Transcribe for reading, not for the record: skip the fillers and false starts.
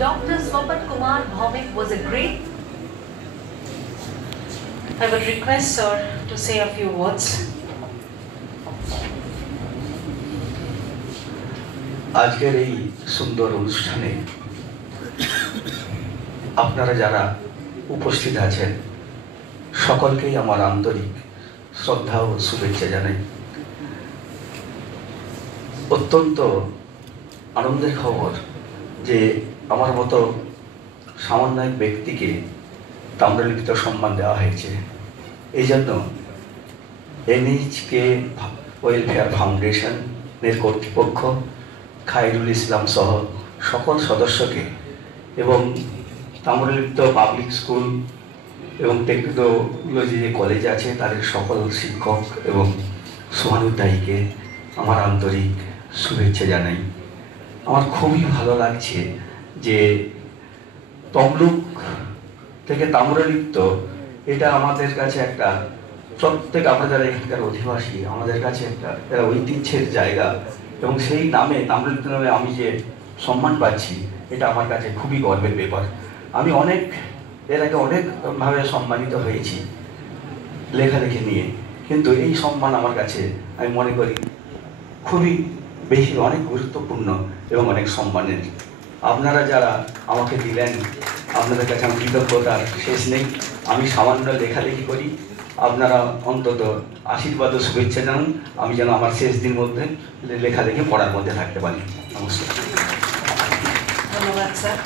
Dr. Swapat Kumar Bhaumik was a great. I would request sir to say a few words. আজকের এই সুন্দর অনুষ্ঠানে আপনারা যারা উপস্থিত আছেন সকলকেই আমার আন্তরিক শ্রদ্ধা ও শুভেচ্ছা জানাই। অত্যন্ত আনন্দের খবর যে আমার মতো সামান্য এক ব্যক্তিকে তাম্রলিপ্ত সম্মান দেওয়া হয়েছে। এই জন্য NHK ওয়েলফেয়ার ফাউন্ডেশনের কর্তৃপক্ষ, খায়রুল ইসলাম সহ সকল সদস্যকে এবং তাম্রলিপ্ত পাবলিক স্কুল এবং টেকনোলজি যে কলেজ আছে তাদের সকল শিক্ষক এবং শুভানুধ্যায়ীকে আমার আন্তরিক শুভেচ্ছা জানাই। আমার খুবই ভালো লাগছে যে তমলুক থেকে তাম্রলিপ্ত এটা আমাদের কাছে একটা, প্রত্যেক আমরা যারা এখানকার অধিবাসী আমাদের কাছে একটা ঐতিহ্যের জায়গা, এবং সেই নামে তাম্রলিপ্ত নামে আমি যে সম্মান পাচ্ছি এটা আমার কাছে খুবই গর্বের ব্যাপার। আমি এর আগে অনেকভাবে সম্মানিত হয়েছি লেখালেখি নিয়ে, কিন্তু এই সম্মান আমার কাছে আমি মনে করি খুবই বেশি, অনেক গুরুত্বপূর্ণ এবং অনেক সম্মানের। আপনারা যারা আমাকে দিলেন আপনাদের কাছে আমার কৃতজ্ঞতার শেষ নেই। আমি সামান্য লেখালেখি করি, আপনারা অন্তত আশীর্বাদ ও শুভেচ্ছা জানান, আমি যেন আমার শেষ দিন মধ্যে লেখালেখি পড়ার মধ্যে থাকতে পারি। নমস্কার। ধন্যবাদ স্যার।